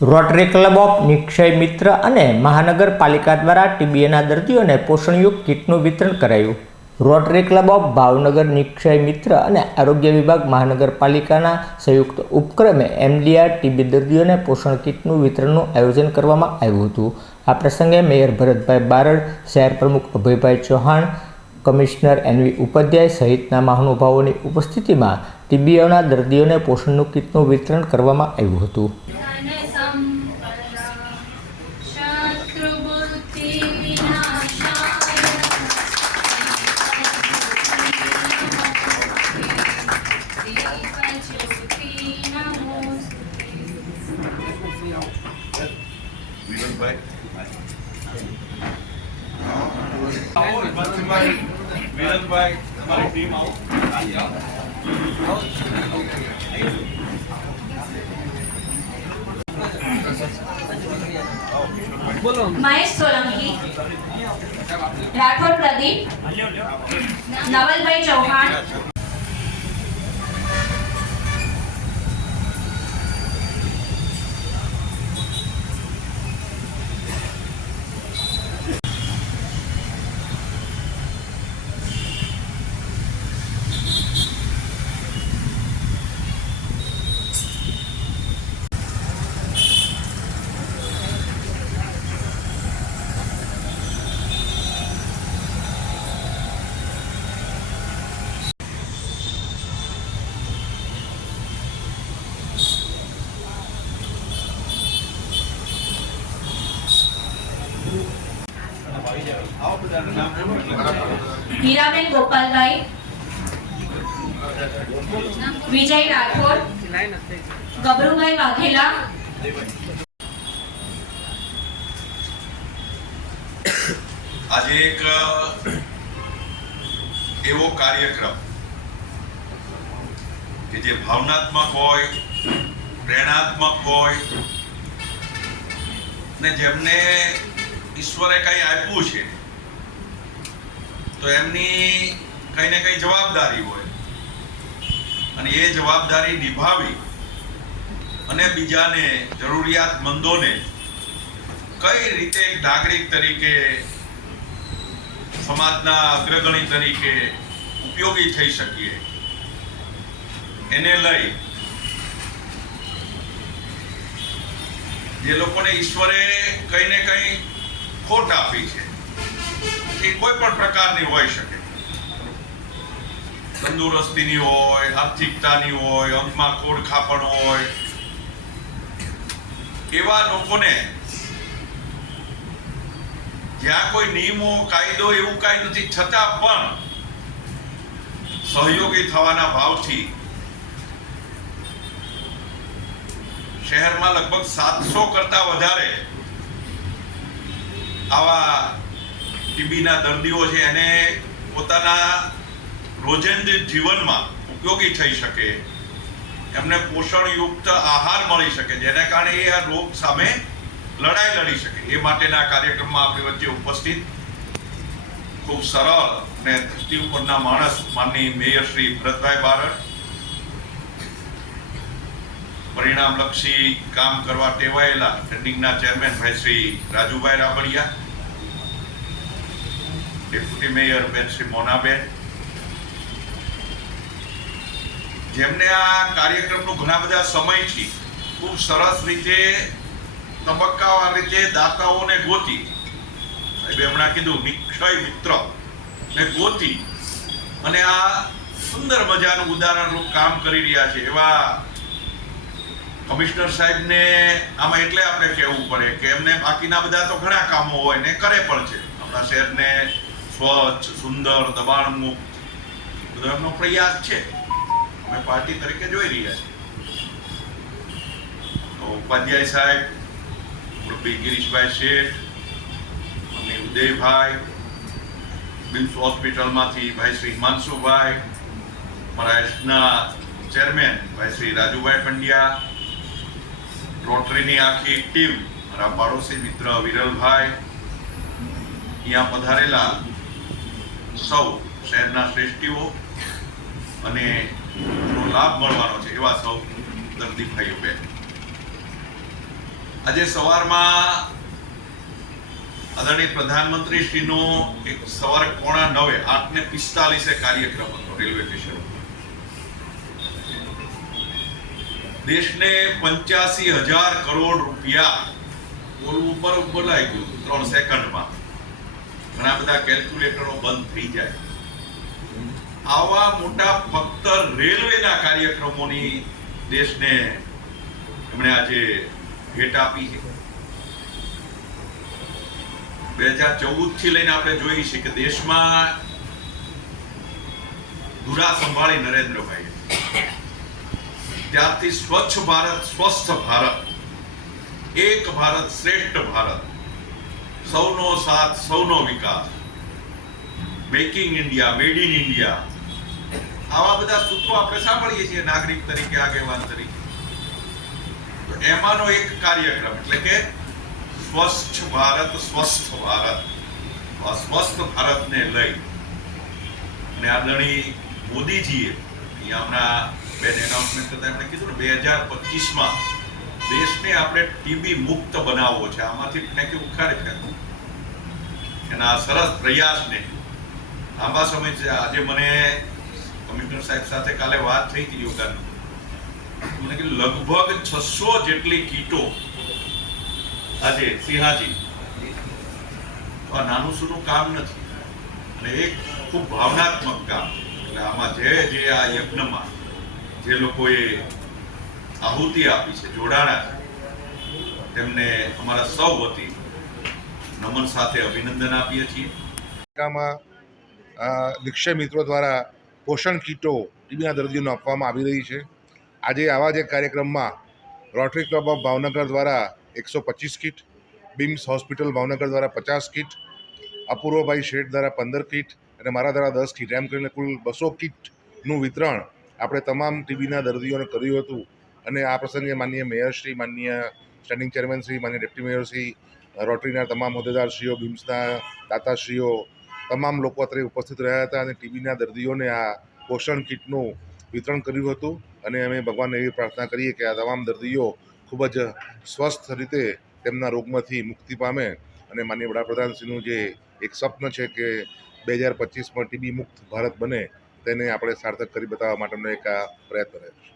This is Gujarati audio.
Rotary club of Nikshay Mitra અને મહાનગરપાલિકા દ્વારા ટીબીએના દર્દીઓને પોષણયુક્ત કીટનું વિતરણ કરાયું. Rotary Club of Bhavnagar Nikshay Mitra અને આરોગ્ય વિભાગ મહાનગરપાલિકાના સંયુક્ત ઉપક્રમે એમડીઆર ટીબી દર્દીઓને પોષણ કીટનું વિતરણનું આયોજન કરવામાં આવ્યું હતું. આ પ્રસંગે મેયર ભરતભાઈ બારડ, શહેર પ્રમુખ અભયભાઈ ચૌહાણ, કમિશનર એનવી ઉપાધ્યાય સહિતના મહાનુભાવોની ઉપસ્થિતિમાં ટીબીઓના દર્દીઓને પોષણનું કીટનું વિતરણ કરવામાં આવ્યું હતું. વિરલભાઈ વિરલભાઈ તમારી ટીમ આવો મહેશ સોલંકી રાઠોડ પ્રદીપ નવલભાઈ ચૌહાણ હીરાબેન ગોપાલભાઈ, વિજય રાઠોડ, ગબરુભાઈ વાઘેલા, આજે એક એવો કાર્યક્રમ કે જે ભાવનાત્મક હોય, પ્રેરણાત્મક હોય, ને જેમને ઈશ્વરે કંઈ આપ્યું છે તો એમની કંઈ ને કંઈ જવાબદારી હોય. અને એ જવાબદારી નિભાવી અને બીજાને જરૂરિયાતમંદોને કઈ રીતે એક નાગરિક તરીકે, સમાજના અગ્રગણી તરીકે ઉપયોગી થઈ શકીએ, એને લઈ જે લોકોને ઈશ્વરે કઈ ને કઈ ખોટ આપી છે. એ કોઈ પણ પ્રકારની હોઈ શકે. તંદુરસ્તીની હોય, આર્થિકતાની હોય, અંગમાં ખોડખાપણ હોય, એવા લોકોને જ્યાં કોઈ નિયમો, કાયદો એવું કાંઈ નથી, છતાં પણ સહયોગી થવાના ભાવથી શહેરમાં લગભગ સાતસો કરતા વધારે આવા ટીબીના દર્દીઓ છે, એને પોતાના રોજિંદા જીવનમાં ઉપયોગી થઈ શકે. એમને પોષણયુક્ત આહાર મળી શકે, જેને કારણે એ આ રોગ સામે લડાઈ લડી શકે. એ માટેના કાર્યક્રમમાં આપણી વચ્ચે ઉપસ્થિત ખૂબ સરળ અને દ્રષ્ટિ ઉપરના માણસ માનની મેયર શ્રી ભરતભાઈ બારડ, પરિણામલક્ષી કામ કરવા ટેવાયેલા ટ્રેનિંગના chairman bhai Shri Rajubhai Rabadiya deputy mayor ben Shri Monaben. જેમને આ કાર્યક્રમનો ઘણા બધા સમયથી ખૂબ સરસ રીતે તબક્કાવાર રીતે દાતાઓને ગોતી હમણાં કીધું નિક્ષય મિત્ર. ને ગોતી અને આ સુંદર મજાનું ઉદાહરણરૂપ કામ કરી રહ્યા છે. એવા કમિશનર સાહેબને આમાં એટલે આપણે કહેવું પડે કે એમને બાકીના બધા તો ઘણા કામો હોય ને, કરે પણ છે. આપણા શહેરને સ્વચ્છ, સુંદર, દબાણમુક્ત. બધો પ્રયાસ છે. અમે પાર્ટી તરીકે જોઈ રહ્યા છીએ. ઉપાધ્યાય સાહેબ મુરબ્બી ગિરીશભાઈ શેઠ અને ઉદયભાઈ, બિલ્સ હોસ્પિટલમાંથી ભાઈ શ્રી હિમાંશુભાઈ મારા ચેરમેન ભાઈ શ્રી રાજુભાઈ પંડ્યા, રોટરીની આખી ટીમ, મારા પાડોશી મિત્ર વિરલભાઈ, અહીંયા પધારેલા સૌ શહેરના શ્રેષ્ઠીઓ અને લાભ મળવાનો છે એવા સૌ દર્દી ભાઈઓ આજે સવારમાં આદરણીય પ્રધાનમંત્રી એક સવારે પોણા નવે આઠ ને પિસ્તાલીસે કાર્યક્રમ હતો રેલવે સ્ટેશન દેશને પંચ્યાસી હજાર કરોડ રૂપિયા ઉપર બોલાઈ ગયું ત્રણ સેકન્ડમાં. ઘણા બધા કેલ્ક્યુલેટરો બંધ થઈ જાય. આવા મોટા ફક્ત રેલવેના કાર્યક્રમોની દેશને એમણે આજે ભેટ આપી છે. બે હજાર ચૌદથી લઈને આપણે જોઈએ છે કે દેશમાં ધુરા સંભાળી નરેન્દ્રભાઈ ત્યારથી સ્વચ્છ ભારત, સ્વસ્થ ભારત, એક ભારત શ્રેષ્ઠ ભારત. સૌનો સાથ, સૌનો વિકાસ. Making India made in India આવા બધા સૂત્રો આપણે સાંભળીએ છીએ નાગરિક તરીકે, આગેવાન તરીકે. તો એમાંનો એક કાર્યક્રમ, એટલે કે સ્વચ્છ ભારત, સ્વસ્થ ભારત. આ સ્વસ્થ ભારતને લઈ. અને આદરણી મોદીજીએ અહીંયા હમણાં બેન એનાઉન્સમેન્ટ કરતા એમણે કીધું ને, બે હજાર પચીસમાં દેશને આપણે ટીબી મુક્ત બનાવવો છે. આમાંથી ફેંકી ઉખાડે ફેંકવું. એના સરસ પ્રયાસને. લાંબા સમય છે. આજે મને કમિશનર સાહેબ સાથે કાલે વાત થઈ હતી યોગાની. મને કે લગભગ છસો જેટલી કીટો આજે સિંહાજી. આ નાનું સૂનું કામ નથી. અને એક ખૂબ ભાવનાત્મક કામ. એટલે આમાં જે જે આ યજ્ઞમાં જે લોકોએ આહુતિ આપી છે, જોડાણા તેમને અમારા સૌ વતી નમન સાથે અભિનંદન આપીએ છીએ. નિક્ષય મિત્રો દ્વારા પોષણ કીટો ટીબીના દર્દીઓને આપવામાં આવી રહી છે. આજે આવા જ એક કાર્યક્રમમાં રોટરી ક્લબ ઓફ ભાવનગર દ્વારા એકસો પચીસ કીટ, બિમ્સ હોસ્પિટલ ભાવનગર દ્વારા પચાસ કીટ, અપૂર્વભાઈ શેઠ દ્વારા પંદર કીટ અને મારા દ્વારા દસ કીટ. એમ કરીને કુલ બસો કીટનું વિતરણ આપણે તમામ ટીબીના દર્દીઓને કર્યું હતું. અને આ પ્રસંગે માનનીય મેયરશ્રી માનનીય સ્ટેન્ડિંગ ચેરમેનશ્રી માનનીય ડેપ્ટી મેયરશ્રી રોટરીના તમામ હોદ્દેદારશ્રીઓ બિમ્સના દાતાશ્રીઓ, તમામ લોકો અત્રે ઉપસ્થિત રહ્યા હતા અને ટીબીના દર્દીઓને આ પોષણ કીટનું વિતરણ કર્યું હતું અને અમે ભગવાનને એવી પ્રાર્થના કરીએ કે આ તમામ દર્દીઓ ખૂબ જ સ્વસ્થ રીતે તેમના રોગમાંથી મુક્તિ પામે અને માનનીય વડાપ્રધાનશ્રીનું જે એક સ્વપ્ન છે કે બે હજાર પચીસમાં ટીબી મુક્ત ભારત બને, તેને આપણે સાર્થક કરી બતાવવા માટેનો એક આ પ્રયત્ન રહ્યો છે.